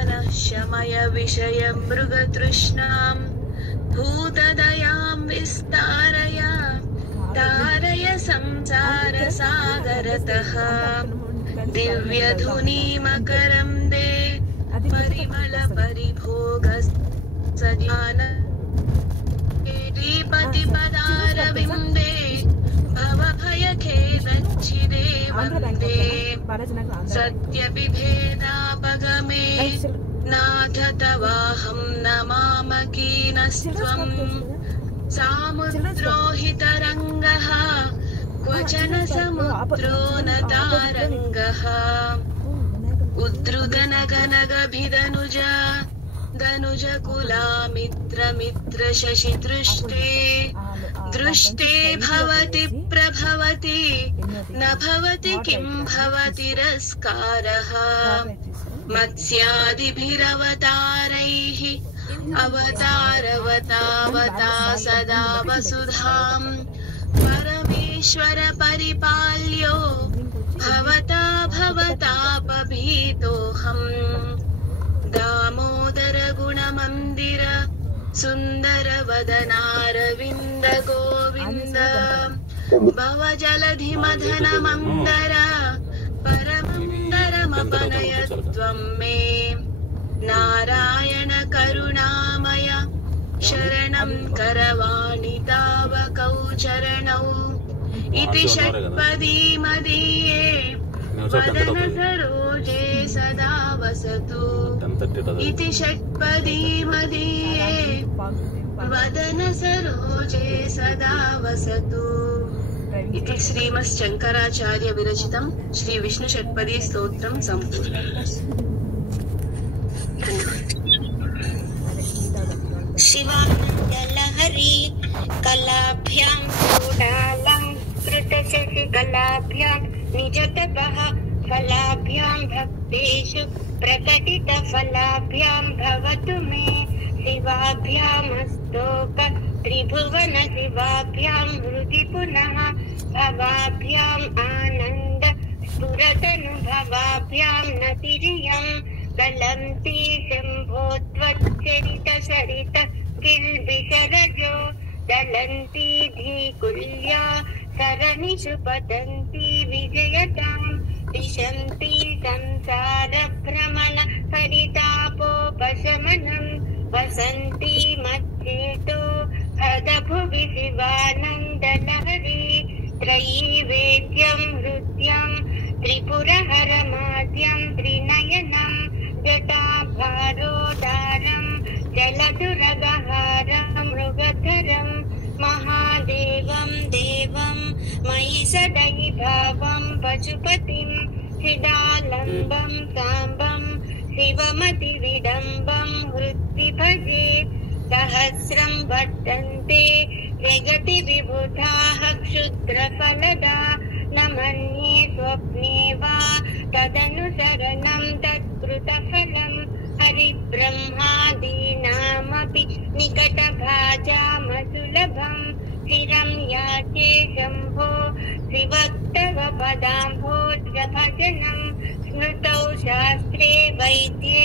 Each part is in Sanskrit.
मनः शमय विषय मृगतृष्णां भूतदयां विस्तारय तारय संसारसागरतः दिव्यधुनीमकरन्दे परिमलपरिभोगसजान श्रीपतिपदारविन्दे भवभयखेदच्छिदे वन्दे सत्यपिभेदापगमे नाथ तवाहं नमामकीनस्त्वं सामुद्रो हि तरङ्गः क्वचन समुद्रो न तारङ्गः उद्धृतनगनगभिदनुज दनुजकुलामित्रमित्र शशिदृष्टे दृष्टे भवति प्रभवति न भवति किं भवतिरस्कारः मत्स्यादिभिरवतारैः अवतारवतावता सदा वसुधां परमेश्वर परिपाल्यो भवता भवतापभीतोऽहम् दामोदर गुणमन्दिर सुन्दर वदनारविन्द गोविन्द भवजलधि मदन मन्दर परमन्दरमपनय त्वं मे नारायण करुणामय शरणं करवाणि तावकौ चरणौ इति षट्पदी मदीये वदन सरोजे सदा वसतु इति षट्पदी मदीये वदन सरोजे सदा वसतु इति श्रीमच्छङ्कराचार्य विरचितं श्री विष्णु षट्पदी स्तोत्रं सम्पूर्णम्। शिवानन्दलहरी कलाभ्यां चूडालङ्कृतशशिकलाभ्यां निजतपः फलाभ्यां भक्तेषु प्रकटितफलाभ्यां भवतु मे शिवाभ्यामस्तोक त्रिभुवन शिवाभ्यां हृदि पुनः भवाभ्याम् आनन्द स्फुरतनुभवाभ्यां नतिरियं गलन्ति शम्भो त्वच्चरितसरित किल्बिषरजो दलन्ति धीकुल्या सरनिषु पतन्ति विजयतां दिशन्ति संसारभ्रमण परितापोपशमनं वसन्ति मच्चेतो हदभुवि शिवानन्दलहरी त्रयी वेद्यं हृद्यं त्रिपुरहरमाद्यं त्रिनयनं जटाभारोदारं जलदुरगहारं मृगधरं महादेवं देवं मयि सदयि भावं पशुपतिं चिदालम्बं साम्बं शिवमतिविडम्बं हृदि भजे सहस्रं वर्तन्ते जगति विबुधाः क्षुद्रफलदा न मन्ये स्वप्ने वा तदनुसरणं तत्कृतफलं हरिब्रह्मादीनामपि निकटभाजामसुलभं चिरं याचे शम्भो त्रिवक्तव पदाम्भोजभजनं स्मृतौ शास्त्रे वैद्ये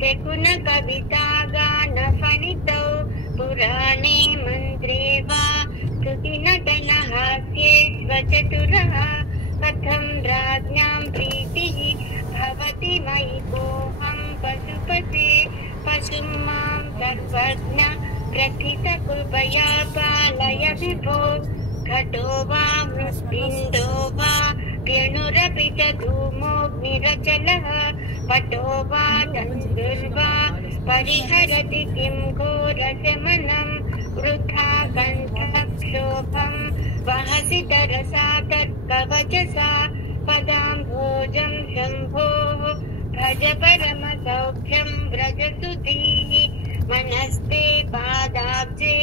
शकुनकविता गानफणितौ पुराणे मन्त्रे वा स्तुतिनटनहास्ये स्वचतुरः कथं राज्ञां प्रीतिः भवति मयि कोऽहं पशुपते पशुं मां सर्वज्ञ प्रथितकृपया पालय विभो घटो वा मृत्पिण्डो वा वेणुरपि च धूमोऽग्निरचलः पटो वा तन्तुर्वा परिहरति किं घोरशमनं वृथा कण्ठक्षोभं वहसि तरसा तत्कवचसा पदाम्भोजं शम्भोः भज परमसौख्यं व्रजसुधीः मनस्ते पादाब्जे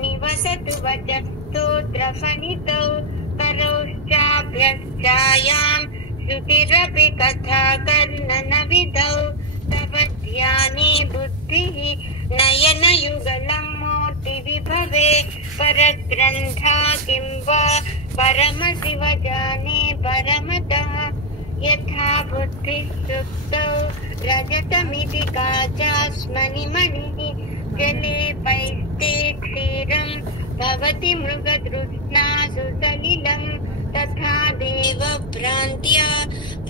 निवसतु वचस्तोत्रफणितौ करौश्चाभ्यश्चायां श्रुतिरपि कथाकर्णनविधौ तव ध्याने बुद्धिः नयनयुगलं मूर्तिविभवे परग्रन्था किं वा परमशिवजाने परमतः यथा बुद्धिः सुप्तौ रजतमिति काचास्मनिमणिः जले पैस्ते क्षीरं भवति मृगतृष्णासु सलिलं तथा देवभ्रान्त्या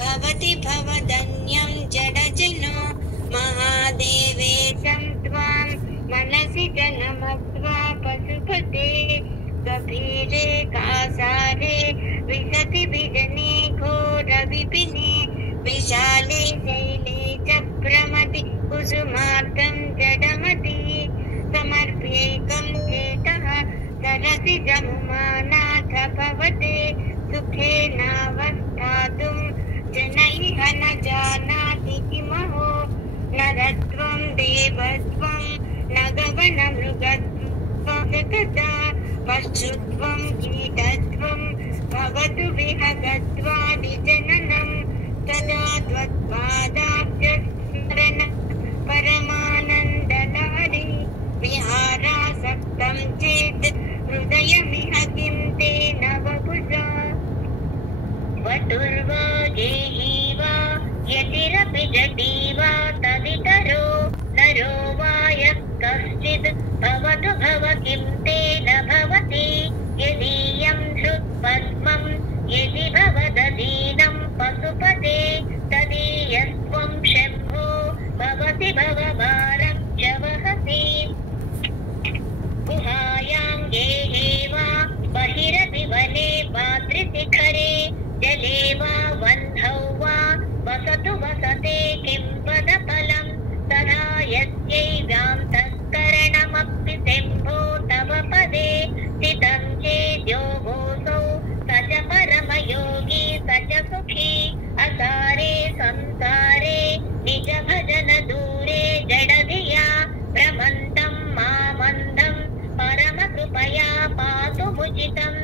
भवति भवदन्यं जडजनो महादेवेशं त्वां मनसि जनमत्वा पशुपते गभीरे कासारे विशति विजने घोरविपिने विशाले शैले च भ्रमति कुसुमार्तं जडमति समर्प्यैकं चेतः सरसि जमुमानाथ भवते सुखेनावस्थातुं जनैः न जानाति किमहो नरत्वं देवत्वं न गगनमृगत्वं जगता पशुत्वं कीटत्वं भवतु विहगत्वादिजननं तदा त्वत्पादाब्जस्मरण परमानन्दलहरी विहारासक्तं चेत् हृदयमिह किं तेन वपुषा वटुर्वा गेही वा यतिरपि जटी वा तदितरो नरो वा यः कश्चित् भवतु भव किं तेन भवति यदीयं हृत्पद्मं यदि भवदधीनं पशुपते तदीयस्त्वं शम्भो भवति भवभारं च वहसि गुहायां गेहे वा बहिरपि वने पात्रिशिखरे जले वा वह्नौ वा वसतु वसते किं पदफलं तदा यस्यैवान्तःकरणमपि शम्भो तव पदे स्थितं चेद्योगोऽसौ स च परमयोगी स च सुखी असारे संसारे निज भजन दूरे जडधिया भ्रमन्तं मामन्धं परमकृपया पातु मुचितं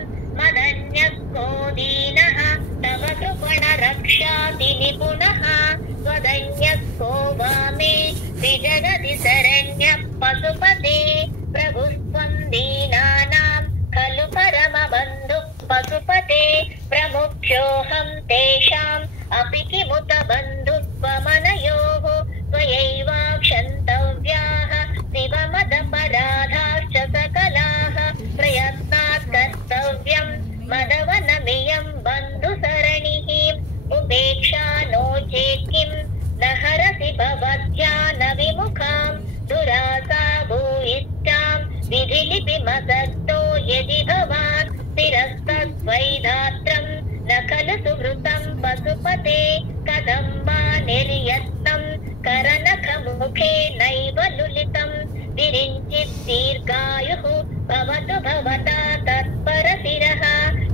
मदन्यः को दीनः तव कृपण रक्षाति निपुणः त्वदन्यः को वामे त्रिजगति शरण्यः पशुपते प्रभुस्त्वं दीनानां खलु परमबन्धुः पशुपते प्रमुख्योऽहं तेषाम् अपि किमुत बन्धुत्वमनयोः त्वयैवाक्षन्तव्याः शिवमदपराधाश्च सकलाः प्रयत्नात् कर्तव्यं मदवनमियं बन्धुसरणिः उपेक्षा नो चेत् किं न हरसि भवध्यानविमुखां दुरासा भूयिष्ठां विधिलिपिमसक्तो यदि भवान् स्थिरस्तद्वैधात्रं न खलु सुहृतं पशुपते कथं वा निर्यत्नं करनखमुखे नैव लुलितं विरिञ्चित् दीर्घायुः भवतु भवता तत्परशिरः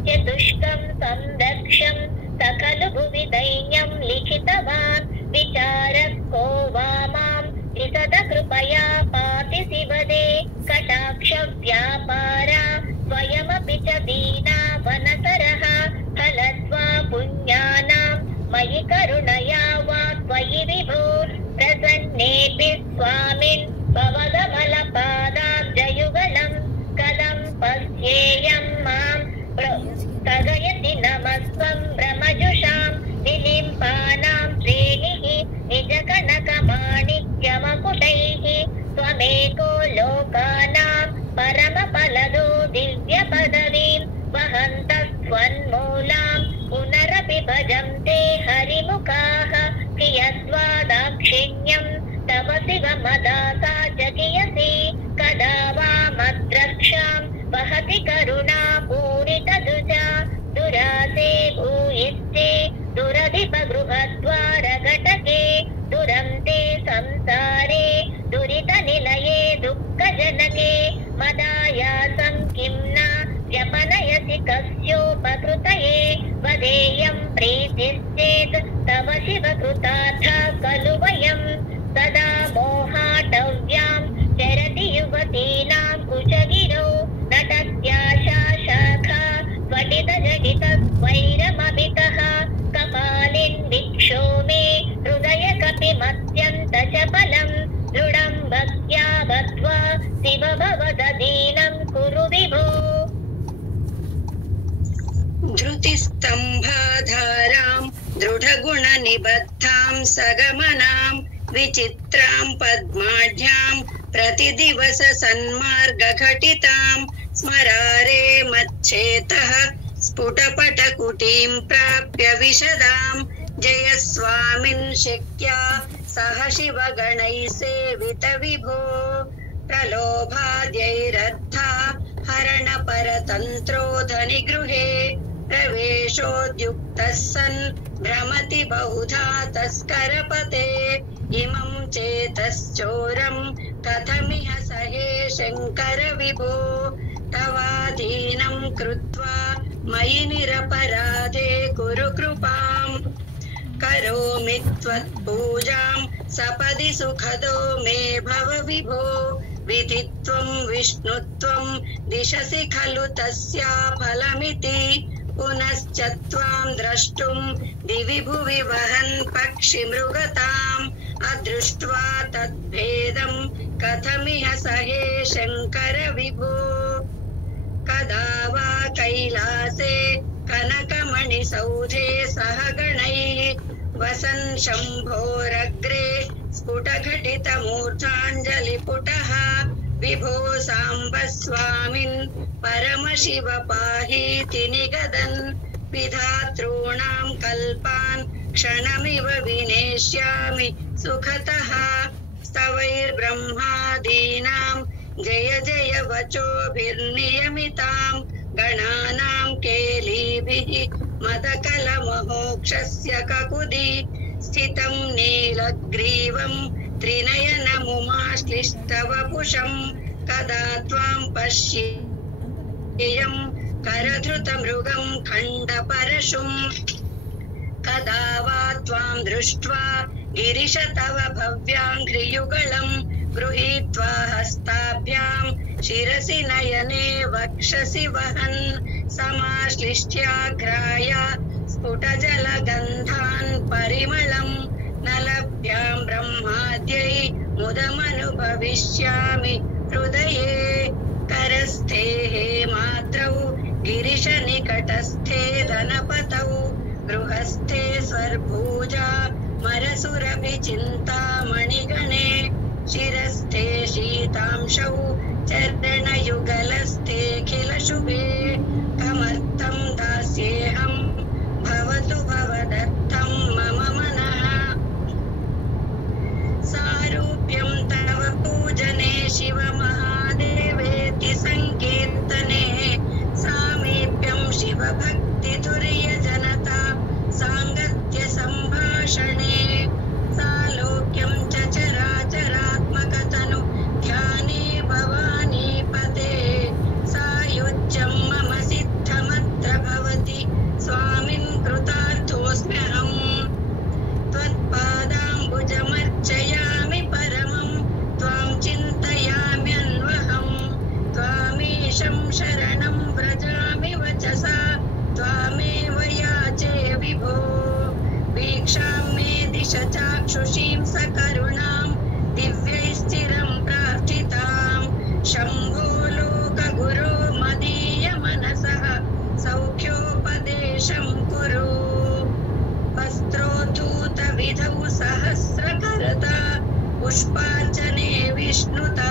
चतुष्कं संरक्षं सकलु भुवि दैन्यं लिखितवान् विचारः को वा मां विशद कृपया पाति शिवदे कटाक्षव्यापारा स्वयमपि च दीना वनतरः फलत्वा पुण्यानां मयि करुणया वा त्वयि विभो प्रसन्नेऽपि स्वामिन् भवदमलपादाब्जयुगलं कलं पश्येयं मां स्थगयति नमस्त्वं भ्रमजुषां विलिम्पानां श्रेणिः निजकनकमाणिक्यमकुटैः त्वमेको लोकानां परमफलदो दिव्यपदवीं वहन्तस्त्वन्मूलां पुनरपि भजन्ते हरिमुखाः कियद्वादाक्षिण्यं तव शिवमदासा च कियसि कदा वा मद्रक्षां वहति करुणा पूरितदुजा दुरासे भूयिष्ठे दुरधिपगृहद्वारघटके दुरन्ते संसारे दुरितनिलये दुःखजनके मदायासं किं न व्यपनयसि कस्योपकृतये वदेयं प्रीतिश्चेत् तव शिवकृतार्था खलु वयं सदा मोहाटव्यां दृढगुणनिबद्धां सगमनां विचित्रां पद्माढ्यां प्रतिदिवस सन्मार्गघटितां स्मरारे मच्चेतः स्फुटपटकुटीं प्राप्य विशदां जयस्वामिन् शक्या सह शिवगणैः सेवित विभो प्रलोभाद्यैरर्था हरणपरतन्त्रो धनिगृहे प्रवेशोद्युक्तः सन् भ्रमति बहुधा तस्करपते इमं चेतश्चोरं कथमिह सहे शङ्कर विभो तवाधीनं कृत्वा मयि निरपराधे कुरु कृपाम् करोमि त्वत्पूजां सपदि सुखदो मे भव विभो विधित्वं विष्णुत्वं दिशसि खलु तस्या फलमिति पुनश्च त्वां द्रष्टुं दिवि भुवि वहन् पक्षिमृगताम् अदृष्ट्वा तद्भेदं कथमिह सहे शङ्कर विभो कदा वा कैलासे कनकमणिसौधे सह गणैः वसन् शम्भोरग्रे स्फुटघटितमूर्धाञ्जलिपुटः विभो साम्ब स्वामिन् परमशिव पाहीति निगदन् विधातॄणां कल्पान् क्षणमिव विनेष्यामि सुखतः स्तवैर्ब्रह्मादीनां जय जय वचोभिर्नियमितां गणानां केलीभिः मदकलमहोक्षस्य ककुदि स्थितं नीलग्रीवं त्रिनयनमुमाश्लिष्टवपुषं कदा त्वां पश्येयं करधृतमृगं खण्डपरशुं कदा वा त्वां दृष्ट्वा गिरिश तव भव्याङ्घ्रियुगलं गृहीत्वा हस्ताभ्यां शिरसि नयने वक्षसि वहन् समाश्लिष्ट्याघ्राय स्फुटजलगन्धान् परिमलं न लभ्यां ब्रह्माद्यै मुदमनुभविष्यामि हृदये करस्थे हेमाद्रौ गिरिशनिकटस्थे धनपतौ गृहस्थे स्वर्भूजा मरसुरभिचिन्तामणिगणे शिरस्थे शीतांशौ चरणयुगलस्थेऽखिलशुभे कमर्थं दास्येऽहं भवतु भवदत्तं मम मनः सारूप्यं तव पूजने शिव महादेवेति संकीर्तने सामीप्यं शिवभक्तितुर्यजनता साङ्गत्य सम्भाषणे सालोक्यं च चराचरात्मकतनु ध्याने भवानीपते सायुज्यं मम सिद्धमत्र भवति स्वामिन् कृतार्थोऽस्म्यहम् त्वत्पादाम्बुजमर्चयामि परमं त्वां चिन्तयाम्यन्वहं त्वामीशं शरणं व्रजामि वचसा त्वामेव याचे विभो वीक्षां मे दिश चाक्षुषीं सकरुणां दिव्यैश्चिरं प्रार्थितां शम्भो लोकगुरो मदीय मनसः सौख्योपदेशं कुरु वस्त्रोद्धूतविधौ सहस्रकरता पुष्पार्चने विष्णुता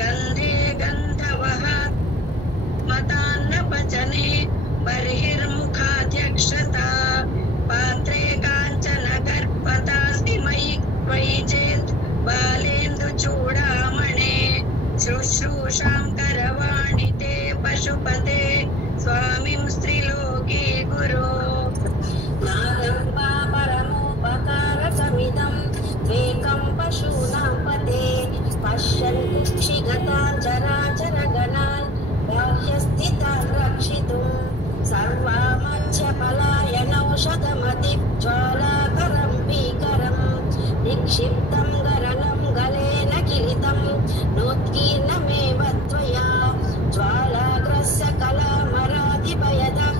गन्धे गन्धवहात् मतान्नपचने बर्हिर्मुखाध्यक्षता पात्रे काञ्चन गर्भतास्ति मयि त्वयि चेत् बालेन्दुचूडामणे शुश्रूषां करवाणि ते पशुपते स्वामिं स्त्रिलोके गुरो नागं वा परमोपकारकमिदं त्वेकं पशूनां पते पश्यन् कुक्षिगतान् चराचरगणान् बाह्यस्थितान् रक्षितुं सर्वामध्यपलायनौषधमतिज्वालाकरं भीकरं निक्षिप्तं गरलं गलेन किलितं नोत्कीर्णमेव त्वया ज्वालाग्रस्य कलामराधिभयदः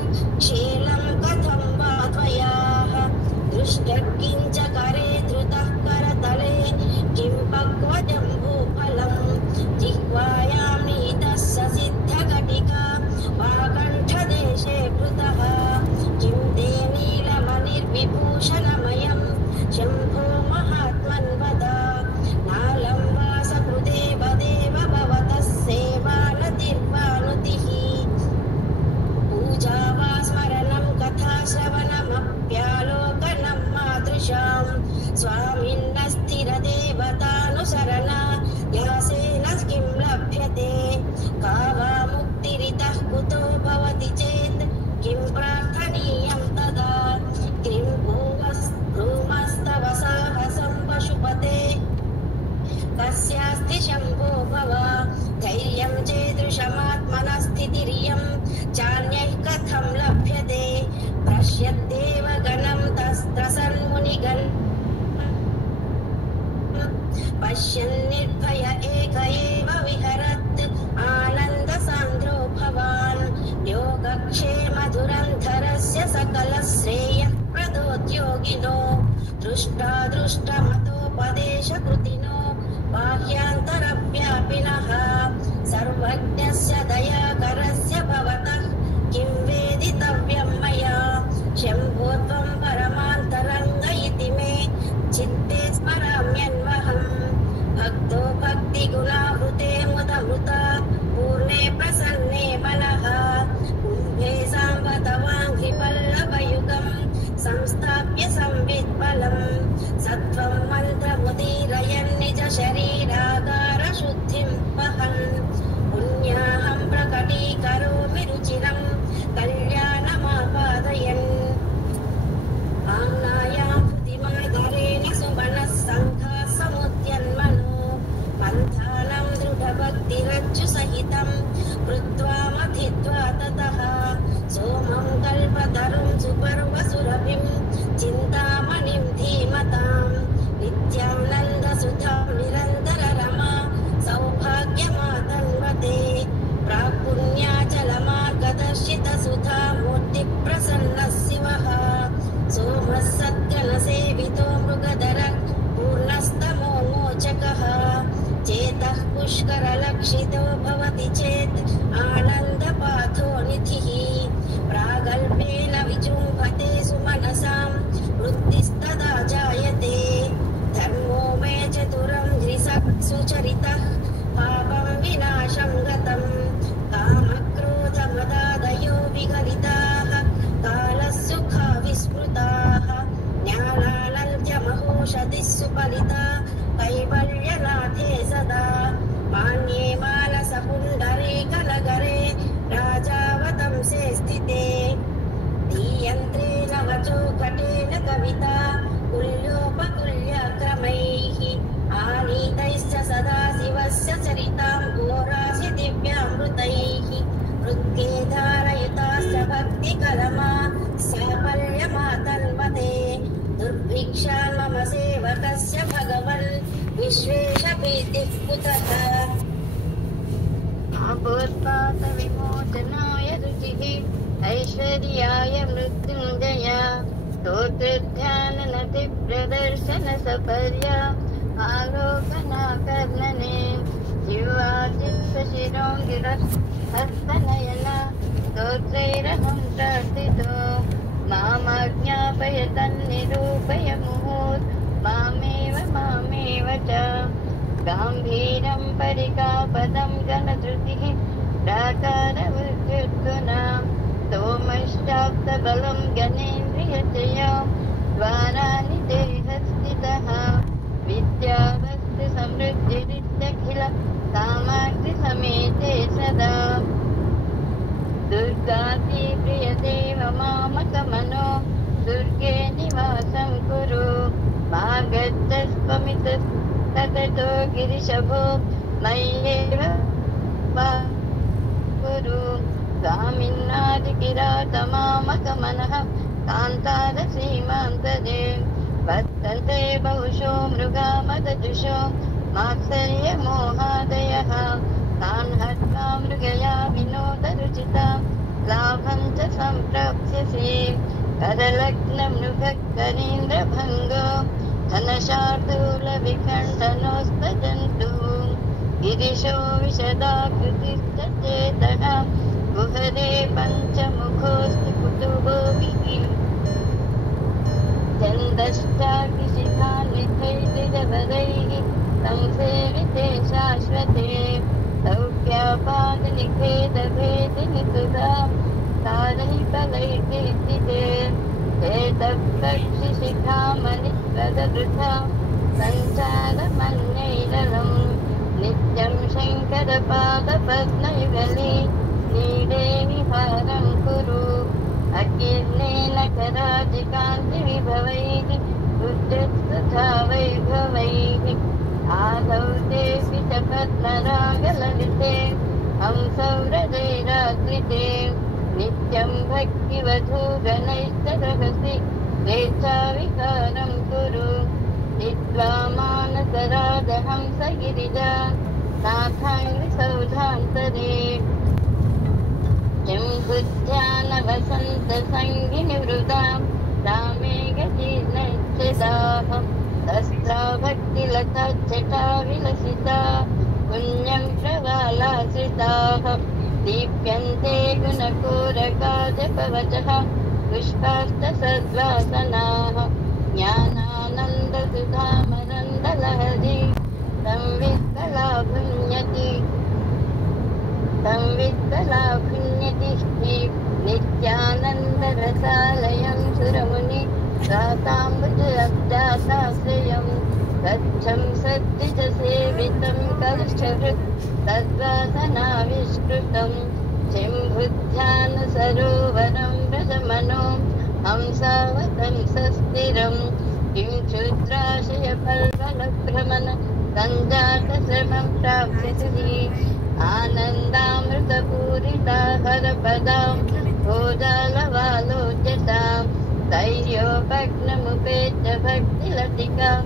शीलं कथं वा त्वया दृष्टः किञ्च करे धृतः करतले किं पक्वजम्बूफलं जिह्वायां नीतः ससिद्धघटिका वाकण्ठदेशे कृतः किं ते नीलमणिर्विभू पश्यन् निर्भय एक एव विहरत् आनन्दसान्द्रो भवान् योगक्षेमधुरन्धरस्य सकलश्रेयःप्रदोद्योगिनो दृष्टादृष्टमतोपदेशकृतिनो बाह्यान्तरव्यापिनः सर्वज्ञस्य दयाकरस्य भवतः किं वेदितव्यं मया शम्भोत्वं परमान्तरङ्ग इति मे चित्ते स्मराम्यन्वहम् भक्तो भक्तिगुणावृते मुदमृता पूर्णे प्रसन्ने मनः कुम्भे साम्बतवाङ्घ्रिपल्लवयुगम् संस्थाप्य संवित्फलम् सत्त्वं मन्त्रमुदीरयन् निज शरीरागारशुद्धिं वहन् पुण्याहं प्रकटीकरोमि रुचिरं कल्याणमापादयन् आम्नायां हृदिमार्गरेण सुमनः सङ्घाः समुद्यन्मनो पन्थानं दृढभक्तिरज्जुसहितं कृत्वा मथित्वा ततः सोमं कल्पतरुं सुपर्वसुरभिं चिन्तामणिं धीमतां नित्यानन्दसुधां निरन्तररमा सौभाग्यमातन्वते प्राक्पुण्याचलमार्गदर्शितसुधा मूर्तिप्रसन्नः शिवः सोमः सद्गणसेवितो मृगधरः पूर्णस्तमो मोचकः चेतः पुष्करलक्षितो भवति चेत् आनन्दपाथो निधिः प्रागल्भेन विजृम्भते सुमनसां वृत्तिस्तदा जायते धर्मो मे चतुरं सुचरितः पापं विनाशं गतं कामक्रोधमदादयो विगलिताः कालः सुखा विस्मृताः ज्ञानानन्त्यमहोषधिः सुफलिता कैवल्यनाथे सदा मान्ये मानसपुण्डरीकनगरे राजावतंसे स्थिते दीयन्त्रेण वचो कटेन कविता कुल्योपकुल्यक्रमैः आनीतैश्च सदा शिवस्य चरितां घोरासि दिव्यामृतैः हृद्गे धारयुताश्च भक्तिकरमा साफल्यमातन्वते दुर्भिक्षान् मम सेवकस्य भगवन् विश्वेशप्रीतिः कुतः आपोत्पातविमोचनाय रुचिः ऐश्वर्याय मृत्युञ्जय स्तोत्रध्याननतिप्रदर्शनसफल्या आलोकनाकर्णने जिह्वाचित्तशिरोङ्गिरहस्तनयन स्तोत्रैरहं प्रार्थितो मामाज्ञापय तन्निरूपय मुहुर् मामेव च गाम्भीरं परिकापदं गणधृतिः प्राकारवृद्युद्गुना सोमश्चाप्तबलं गणेन्द्रियजया द्वाराणि देहस्थितः विद्यावस्तुसमृद्धिरित्यखिल सामग्रिसमेते सदा दुर्गाति प्रियदेव मामकमनो दुर्गे निवासं कुरु मागच्छस्त्वमितस्ततो गिरिशभो मय्येव कुरु स्वामिन्नादिकिरातमामकमनः कान्तारसीमान्तरे वर्तन्ते बहुशो मृगामदजुषो मात्सर्यमोहादयः तान् हत्वा मृगया विनोदरुचिता लाभं च सम्प्राप्स्यसि करलग्नमृगकरीन्द्रभङ्गो धनशार्दूलविखण्डनोस्तजन्तु गिरिशो विशदाकृतिश्च चेतः गुहरे पञ्चमुखोऽस्ति कुतुबोभिः छन्दश्चाग्निशिखान्वितैर्निजवरैः संसेविते शाश्वते सौख्यापादनिखेदभेदिनिसुधा तारैकलैर्कीर्तिते चेतपक्षिशिखामणिप्रदवृथा सञ्चारमन्यैरलम् नित्यं शङ्करपादपद्मयुगले नीडे विहारं कुरु अकीर्णेन कराजिकान्तिविभवैः उज्जत्सुधा वैभवैः आदौ तेऽपि च पद्मरागललिते हंसौरजैराकृते नित्यं भक्तिवधूगणैश्च रहसि स्वेच्छाविकारं कुरु चित्वा मानसरा हंसगिरिजा नाथाङ्घ्रिसौधान्तरे जम्बुध्यानवसन्तसङ्गिनिवृतां रामे गतिर्नश्चिताः तस्रा भक्तिलता विलसिता पुण्यं प्रवालाश्रिताः दीप्यन्ते गुणकोरकाजपवचः पुष्पास्तसद्वासनाः ज्ञानानन्दसुधामरन्दलहरी संवित्तला भुञ्यति नित्यानन्दरसालयं सुरमुनि गाताम्बुजलब्जाताश्रयं गच्छं सद्विजसेवितं कलशहृत् तद्वासनाविष्कृतं शम्भुध्यानसरोवरं व्रजमनो हंसावतंसस्थिरं किं क्षुद्राशयपल्वलभ्रमण सञ्जातश्रमं प्राप्स्यसि आनन्दामृतपूरिता हरपदां भोजालवालोच्यतां धैर्योपग्नमुपेत्य भक्तिलतिकां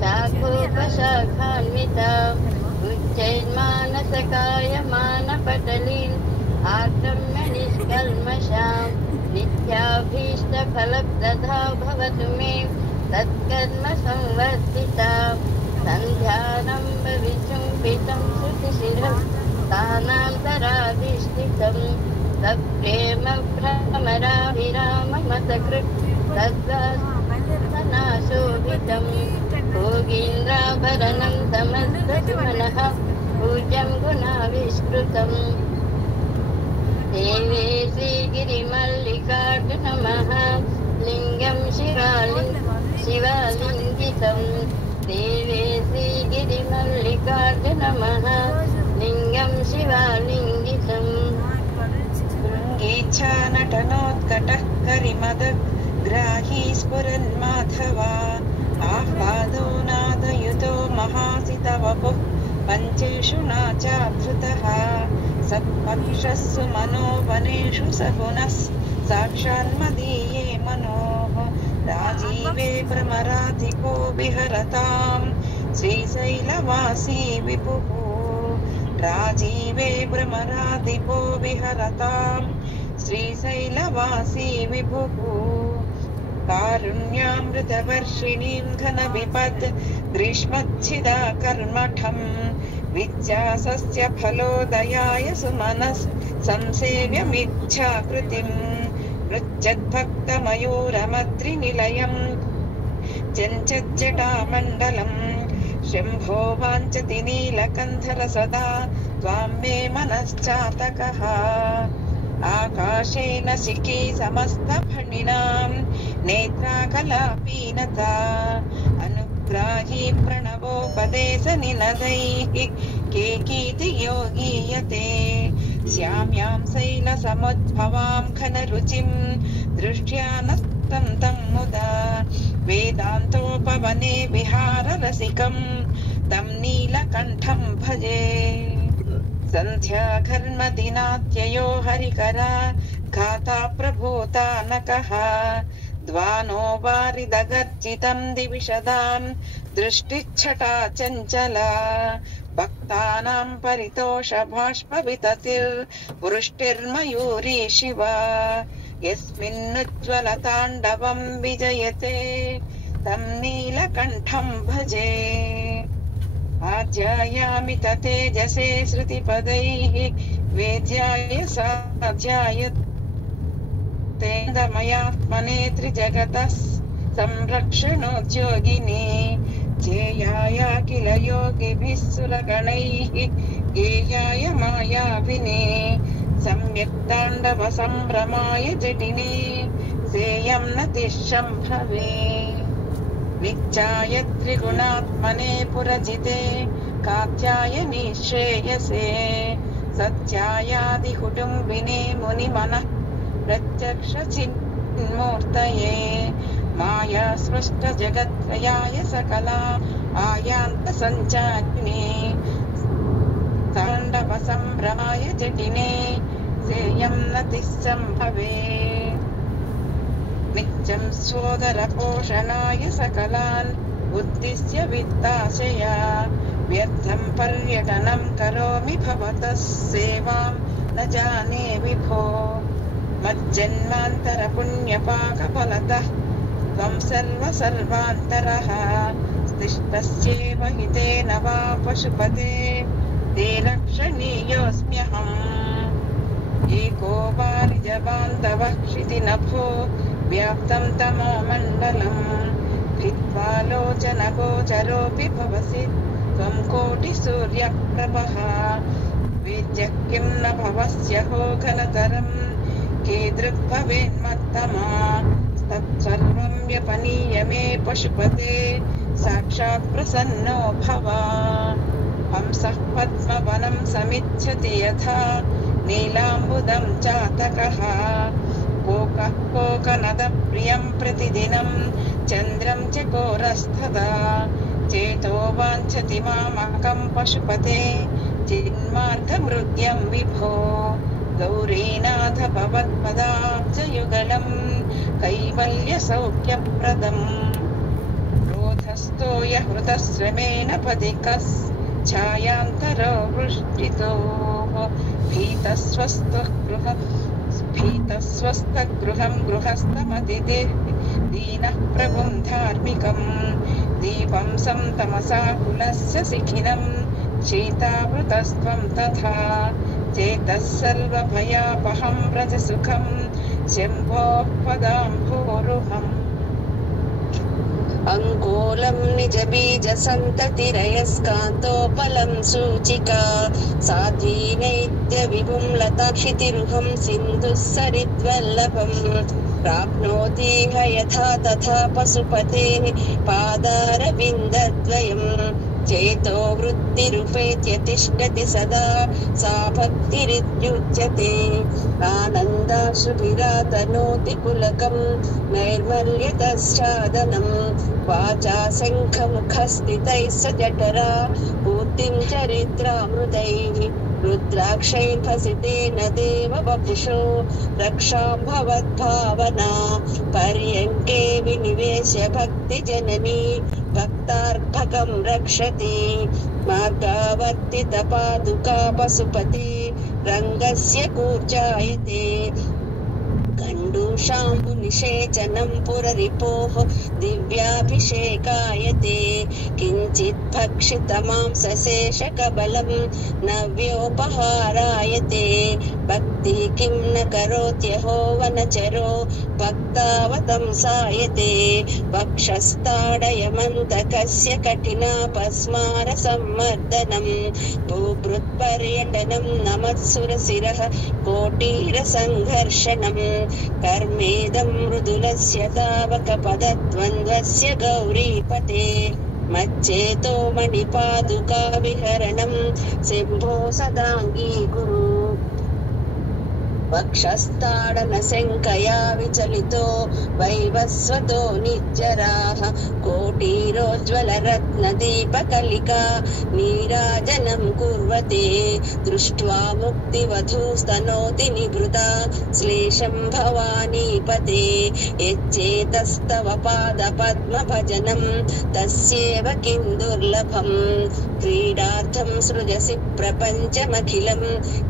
शाखोपशाखान्विताम् उच्चैर्मानसकायमानपटलीम् आक्रम्य निष्कल्मषां नित्याभीष्टफलप्रदा भवतु मे तत्कर्म संवर्धिता सन्ध्यारम्भविचुम्बितं श्रुतिशिरं स्थानान्तराधिष्ठितं सप्रेम भ्रमराभिराममसकृत् तद्वासनाशोभितं भोगीन्द्राभरणं समस्तसुमनः पूज्यं गुणाविष्कृतम् देवे श्रीगिरिमल्लिकार्जुनमः लिङ्गं शिवालिङ्गितं देवे श्रीगिरिमल्लिकार्जुनमः लिङ्गं शिवालिङ्गितम् शृङ्गेच्छा नटनोत्कटः करिमदग्राही स्फुरन्माधवा आह्लादो नादयुतो महासितवपुः पञ्चेषु नाचाधृतः सत्पक्षस्सु मनोवनेषु सगुणः साक्षान्मदीये मनोः राजीवे भ्रमराधिको विहरतां श्रीशैलवासी विपुः राजीवे भ्रमराधिको विहरतां श्रीशैलवासी विभुः कारुण्यामृतवर्षिणीं घनविपद् ग्रीष्मच्छिदा कर्मठं विद्यासस्य फलोदयाय सुमनः संसेव्यमिच्छाकृतिं मृच्छद्भक्तमयूरमद्रिनिलयं चञ्चज्जटामण्डलं शम्भो वाञ्छति नीलकन्धर सदा त्वां मे मनश्चातकः आकाशेन शिखी समस्तफणिनां नेत्राकलापीनता अनुग्राही प्रणवोपदेशनिनदैः केकीति योगीयते श्याम्यां शैलसमुद्भवां घनरुचिं दृष्ट्या नस्तं तं मुदा वेदान्तोपवने विहाररसिकं तं नीलकण्ठं भजे सन्ध्या घर्मदिनात्ययो हरिकरा घाता प्रभूता नकः द्वानो वारिदगर्जितं दिविशदां दृष्टिच्छटा चञ्चला भक्तानां परितोषबाष्पविततिर्वृष्टिर्मयूरी शिवा यस्मिन्नुज्ज्वलताण्डवं विजयते तं नीलकण्ठं भजे आध्यायामि ततेजसे श्रुतिपदैः वेद्याय साध्यायतेन्दमयात्मने त्रिजगतः संरक्षणोद्योगिनी ध्येयाय किल योगिभिः सुरगणैः गेयाय मायाविने सम्यक्ताण्डवसम्भ्रमाय जटिने सेयं नतिशम्भवे विज्ञाय त्रिगुणात्मने पुरजिते कात्यायनी श्रेयसे सत्यायादिकुटुम्बिने मुनिमनः प्रत्यक्षचिन्मूर्तये माया सृष्टजगत्त्रयाय सकला आयान्तसञ्चारिणे ताण्डवसम्भ्रमाय जटिने सेयं नतिस्सम्भवे नित्यं सोदरपोषणाय सकलान् उद्दिश्य वित्ताशया व्यर्थं पर्यटनं करोमि भवतः सेवां न जाने विभो मज्जन्मान्तरपुण्यपाकफलतः त्वं सर्वान्तरः स्तिष्ठस्येव हि तेन वा पशुपते ते रक्षणीयोऽस्म्यहम् एको वा निजबान्धवः क्षितिनभो व्याप्तं तमो मण्डलम् भित्त्वा लोचनगोचरोऽपि भवसि त्वं कोटिसूर्यप्रभः वेद्यः किं न भवस्यहो घनतरम् कीदृग्भवेन्मत्तमा तत्सर्वं व्यपनीय मे पशुपते साक्षात् प्रसन्नो भव हंसः पद्मवनं समिच्छति यथा नीलाम्बुदं चातकः कोकः कोकनदप्रियं प्रतिदिनं चन्द्रं चकोरस्तदा चेतो वाञ्छति मामकं पशुपते चिन्मार्गमृग्यं विभो गौरीनाथ भवत्पदाब्जयुगलं कैवल्यसौख्यप्रदम् रोधस्थो यहृतश्रमेण पदिकस् छायान्तरो वृष्टितो भीतस्वस्थगृहं गृहस्थमतिथिः दीनः प्रभुं धार्मिकम् दीपं तमसा कुलस्य शिखिनं शीतावृतस्त्वं तथा चेतः सर्वभयापहं व्रजसुखं शम्भोः पदाम्भोरुहम् अंकोलं निजबीजसन्ततिरयस्कान्तोपलं सूचिका साध्वीनैत्यविभुं लताक्षितिरुहं सिन्धुः सरिद्वल्लभम् प्राप्नोतीह यथा तथा पशुपतेः पादारविन्दद्वयम् चेतो वृत्तिरुपेत्यतिष्ठति सदा सा भक्तिरित्युच्यते आनन्दाश्रुभिरातनोति पुलकं नैर्मल्यतश्चादनं वाचा शङ्खमुखस्थितैः स जठरा पूर्तिं चरित्रामृतैः रुद्राक्षैर्भसितेन देव वपुषो रक्षां भवद्भावना पर्यङ्के विनिवेश्य भक्तिजननी भक्तार्भकं रक्षति मार्गावर्तितपादुका पशुपते रङ्गस्य कूर्जायते गण्डूषाम्बुनिषेचनं पुररिपोः दिव्याभिषेकायते किञ्चित् भक्षितमांसशेषकबलं नव्योपहारायते भक्तिः किं न करोत्यहो वनचरो भक्तावतंसायते वक्षस्ताडयमन्तकस्य कठिनापस्मारसम्मर्दनं भूभृत्पर्यटनं नमत्सुरशिरः कोटीरसङ्घर्षणम् कर्मेदं मृदुलस्य तावकपदद्वन्द्वस्य गौरीपते मच्चेतो मणिपादुका विहरणं सिंहो सदाङ्गीकुरु वक्षस्ताडनशङ्कया विचलितो वैवस्वतो निज्जराः कोटीरोज्ज्वलरत्नदीपकलिका नीराजनं कुर्वते दृष्ट्वा मुक्तिवधूस्तनोति निभृता श्लेषं भवानीपते यच्चेतस्तव पादपद्मभजनं तस्येव किं दुर्लभम् क्रीडार्थं सृजसि प्रपञ्चमखिलं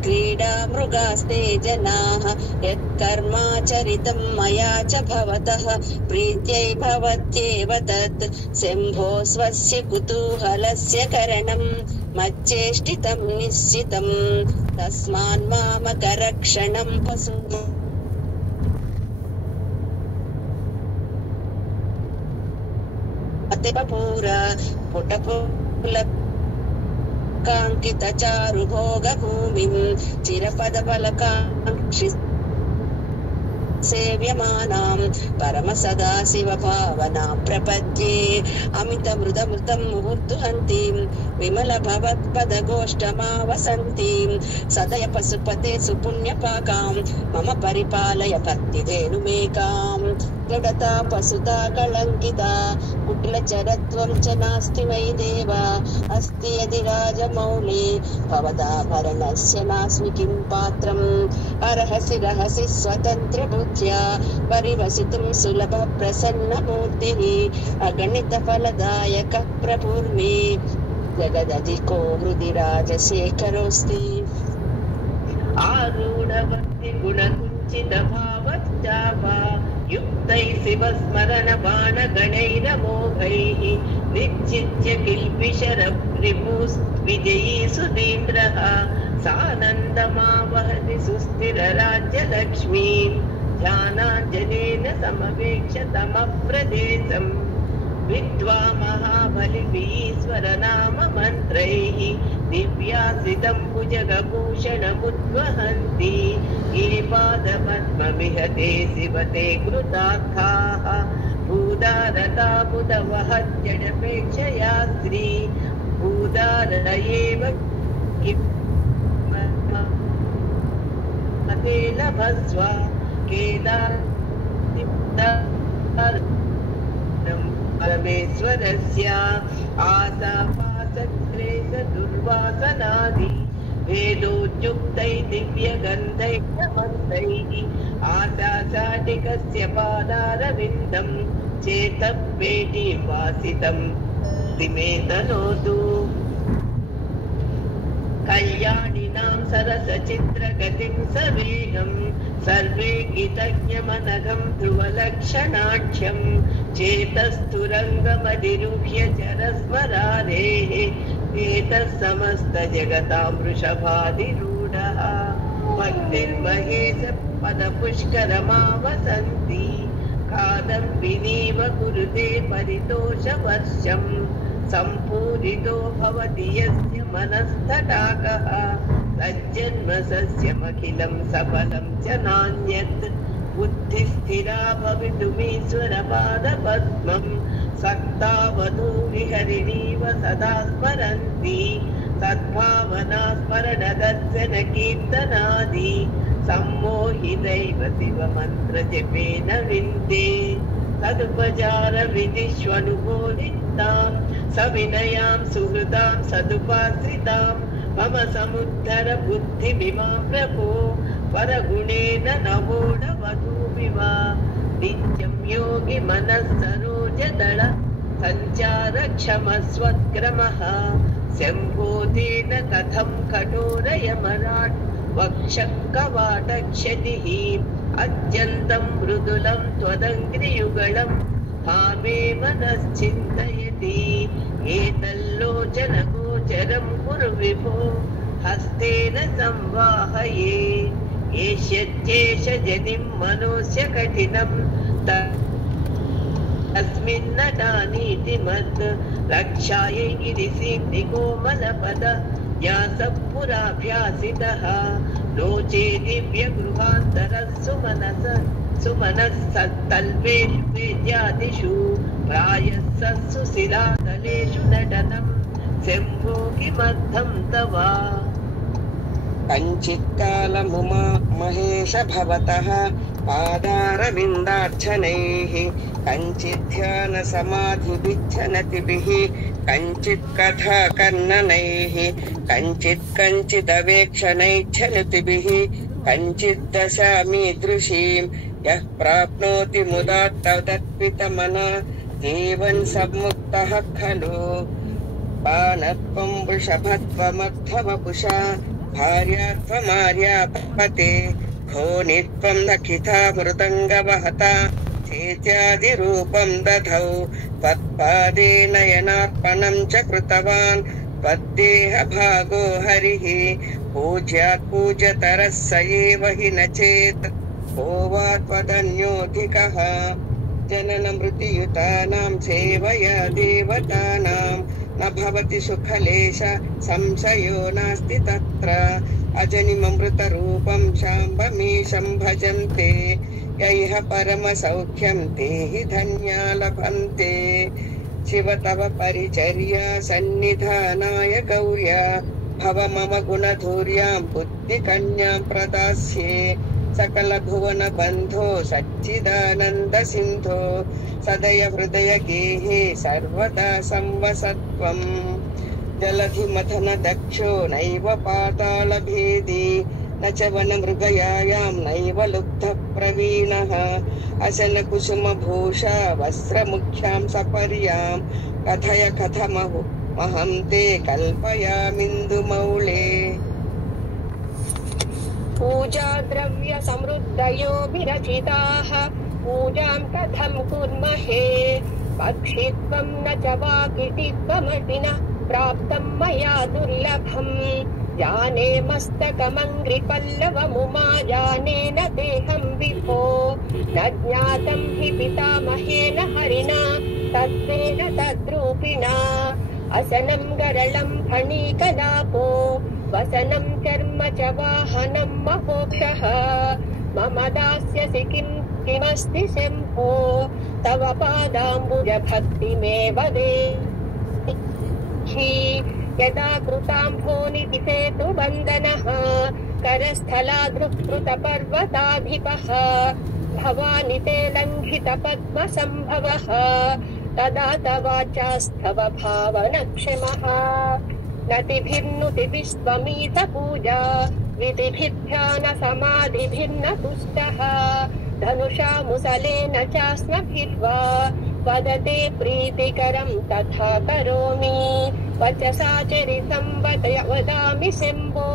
क्रीडामृगास्ते जनाः यत्कर्माचरितं मया च भवतः प्रीत्यै भवत्येव तत् शम्भो स्वस्य कुतूहलस्य करणं मच्चेष्टितं निश्चितं तस्मान्मामकरक्षणं पशु अतिपूरा पुटपुलकाङ्कितचारुभोगभूमिं चिरपदफलकाङ्क्षि सेव्यमानां परमसदाशिवभावनां प्रपद्ये अमितमृदमृतं मुहूर्तुहन्तीं विमलभवत्पदगोष्ठमावसन्तीं सदय पशुपते सुपुण्यपाकां मम परिपालय भक्तिधेनुमेकां जडता पशुता कलङ्किता कुटिलचरत्वं च नास्ति मयि देव अस्ति यदि राजमौले भवदाभरणस्य नास्मि किं पात्रम् अर्हसि रहसि स्वतन्त्रबुद्ध्या परिवसितुं सुलभ प्रसन्नमूर्तिः अगणितफलदायकः प्रभुर्मे जगदधिको हृदि राजशेखरोऽस्ति आरूढभक्ति गुणकुञ्चितभावश्चापा युक्तैः शिवस्मरणबाणगणैरमोघैः निश्चित्य किल्बिषररिपुस्विजयी सुधीन्द्रः सानन्दमावहति सुस्थिरराज्यलक्ष्मीं ध्यानाञ्जनेन समवेक्ष्य तमप्रदेशम् विद्वा महाबलिभीश्वरनाम मन्त्रैः दिव्यासितं भुजगभूषणमुद्वहन्ति ये पादपद्मविहते शिवते कृतार्थाः भूदारता मुदवहत्यडपेक्षया श्री भूदार एव किमते लभस्व केदार परमेश्वरस्य आशापाशक्लेश दुर्वासनादि भेदोद्युक्तैः दिव्यगन्धैः आशाशाटिकस्य पादारविन्दं चेतपेटीं वासितं दिमे तनोतु कल्याणिनां सरसचित्रगतिं सवेगं सर्वे गीतज्ञमनघं ध्रुवलक्षणाढ्यं चेतस्तुरङ्गमधिरुह्य चरस्मरारेः एतः समस्तजगतां वृषभाधिरूढः भक्तिर्महेश पदपुष्करमावसन्ति कादम्बिनीव कुरुते परितोषवर्षम् सम्पूरितो भवति यस्य मनस्तटाकः तज्जन्म सस्यमखिलं सफलं च नान्यत् बुद्धिस्थिरा भवितुमीश्वरपादपद्मं सक्तावधू विहरिणीव सदा स्मरन्ति सद्भावना स्मरणदर्शन कीर्तनादि सम्मोहितैव शिवमन्त्रजपेन विन्ते तदुपचार विधिष्वनुबोधितां सविनयां सुहृदां सदुपाश्रितां मम समुद्धर बुद्धिमिमां प्रभो परगुणेन नवोढवधूमिव नित्यं योगि मनः सरोजदल सञ्चार क्षमस्वक्रमः शम्भोतेन कथं कठोरयमराट् वक्षकवाटक्षतिः अत्यन्तं मृदुलं त्वदङ्घ्रियुगलं भावे मनश्चिन्तयति एतल्लोचनगोचरं कुरु विभो हस्तेन संवाहये एष्यत्येष जनिं मनोस्य कठिनं तस्मिन्न जानीति मत् रक्षायै गिरिसीं कोमलपद व्यासपुराभ्यासितः लोचे दिव्यगृहान्तरः सुमनः सत्तल्पेषु वेद्यादिषु प्रायः सुशिलातलेषु नटनं शम्भो किमर्थं तव कञ्चित्कालमुमा महेश भवतः पादारविन्दार्चनैः कञ्चिद्ध्यानसमाधिविच्छनतिभिः कञ्चित् कथा कर्णनैः कञ्चिदवेक्षणैच्छलतिभिः कञ्चिद्दशामीदृशीं यः प्राप्नोति मुदा तदर्पितमना जीवन् सम्मुक्तः खलु पानत्वं वृषभत्वमर्थवपुषा भार्यात्वमार्यापते घोनित्वं दखिता मृदङ्गवहता चेत्यादिरूपं दधौ त्वत्पादे नयनार्पणं च कृतवान् त्वद्देहभागो हरिः पूज्यात् पूज्यतरः स एव हि न चेत् को वा त्वदन्योऽधिकः जननमृतियुतानां सेवया देवतानां न भवति सुखलेश संशयो नास्ति तत्र अजनिममृतरूपं शाम्बमीशं भजन्ते यैह परमसौख्यं ते हि धन्या लभन्ते शिव तव परिचर्या सन्निधानाय गौर्या भव मम गुणधूर्यां बुद्धिकन्यां प्रदास्ये सकलभुवनबन्धो सच्चिदानन्द सिन्धो सदय हृदय गेहे सर्वदा संवसत्वम् जलधिमथन दक्षो नैव पातालभेदी न च वनमृगयायां नैव लुब्धप्रवीणः अशनकुसुमभूषा वस्त्रमुख्यां सपर्यां कथय अहं ते कल्पयामिन्दुमौळे पूजा द्रव्य समृद्धयो विरचिताः पूजां कथं कुर्महे पक्षित्वं न च वाकिटित्वमटिनः प्राप्तं मया दुर्लभम् जाने मस्तकमङ्घ्रिपल्लवमुमा जाने न देहं विभो न ज्ञातं हि पितामहेन हरिणा तत्त्वेन तद्रूपिणा असनं गरलं फणीकलापो वसनं कर्म च वाहनं महोक्षः मम दास्यसि किमस्ति शम्भो तव पादाम्बुजभक्तिमेव देहि यदा कृताम्भोनिधि सेतुबन्धनः करस्थलादृक्कृतपर्वताधिपः भवानि ते लङ्घितपद्मसम्भवः तदा तवाचास्तव भावनक्षमः नतिभिर्नुतिभिस्त्वमीत पूजा विधिभिर्ध्यान समाधिभिर्न तुष्टः धनुषा मुसलेन चास्मभिर्वा वदते प्रीतिकरं तथा करोमि वचसा चरितं वदामि शम्भो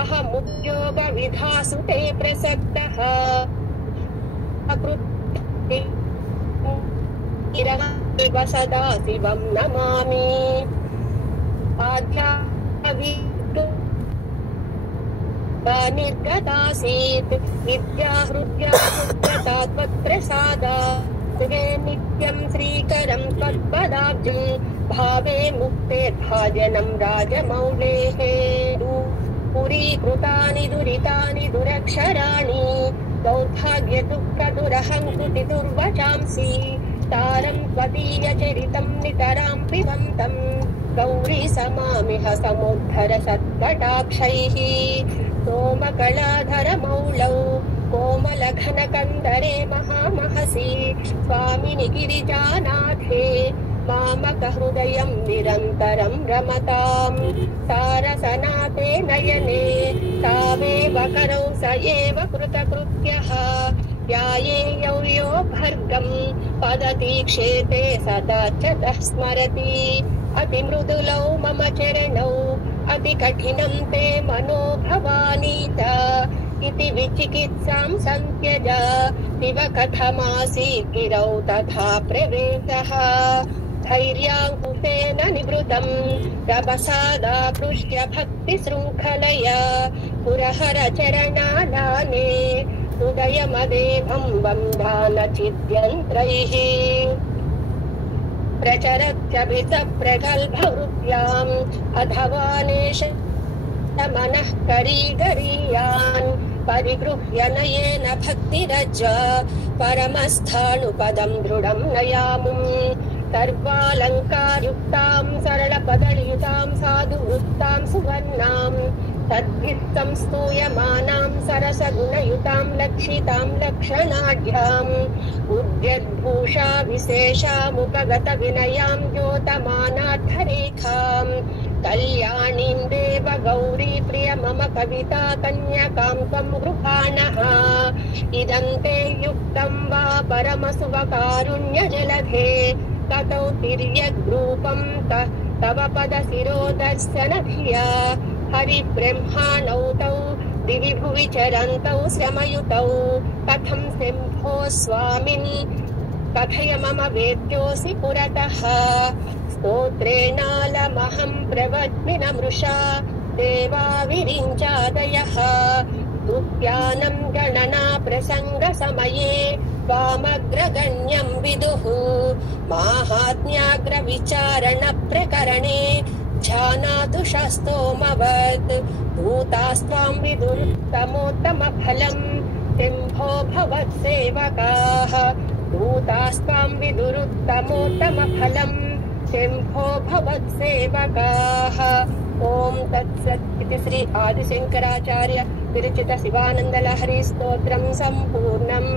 अहमुद्योगविधासु ते प्रसक्तः इव सदा शिवं नमामि निर्गतासीत् विद्या हृद्या त्वत्प्रसादात् नित्यं श्रीकरं त्वत्पदाब्जं भावे मुक्ते भाजनं राजमौलेः पुरीकृतानि दुरितानि दुरक्षराणि दौर्भाग्यदुःखदुरहङ्कृति दुर्वचांसि तारं त्वदीयचरितं नितरां पिबन्तं गौरी समामिह समुद्धर सत्कटाक्षैः सोमकलाधरमौलौ कोमलघनकन्दरे महामहसि स्वामिनि गिरिजानाथे मामकहृदयं निरन्तरं रमताम् तारसनाते नयने तावेव करौ स एव कृतकृत्यः ध्यायेयौ यो भर्गं पदतीक्षेते सदा च तः स्मरति अतिमृदुलौ मम चरणौ अतिकठिनं ते मनो भवानी च इति विचिकित्सां संत्यज दिव कथमासीत् गिरौ तथा प्रवेशः धैर्याङ्कुशेन निवृतं रभसादाकृष्य भक्तिशृङ्खलया पुरहर चरणालाने हृदयमदेभं बन्धान चिद्यन्त्रैः प्रचरत्यभितप्रगल्भवृत्याम् अधवानेश मनः करीगरीयान् परिगृह्य नयेन भक्तिरज्जा परमस्थाणुपदं दृढं नयामुम् सर्वालङ्कारयुक्तां सरलपदयुतां साधुवृत्तां सुवर्णां तद्भिः संस्तूयमानां सरसगुणयुतां लक्षितां लक्षणाढ्याम् उद्यद्भूषा विशेषामुपगतविनयां द्योतमानार्थरेखाम् कल्याणीं देव गौरी प्रिय मम कविता कन्यकां त्वं गृहाणः इदं ते युक्तं वा परमसुवकारुण्यजलधे ततौ तिर्यग्रूपं तव पदशिरोदर्शनधिया हरिब्रह्माणौ तौ दिवि भुवि चरन्तौ श्रमयुतौ कथं शम्भो स्वामिन् कथय मम वेद्योऽसि पुरतः स्तोत्रेणालमहं प्रवद्मि नमृषा देवा विरिञ्चादयः तुभ्यानं गणना प्रसङ्गसमये वामग्रगण्यं विदुः माहात्म्याग्रविचारणप्रकरणे जानातु शास्तोमवत् दूतास्त्वां विदुरुत्तमोत्तमफलं शम्भो भवत्सेवकाः दूतास्त्वां विदुरुत्तमोत्तमफलं शम्भो भवत्सेवकाः ओम तत्सत् इति श्री आदिशंकराचार्य विरचित शिवानंद लहरी स्तोत्रं संपूर्णम्।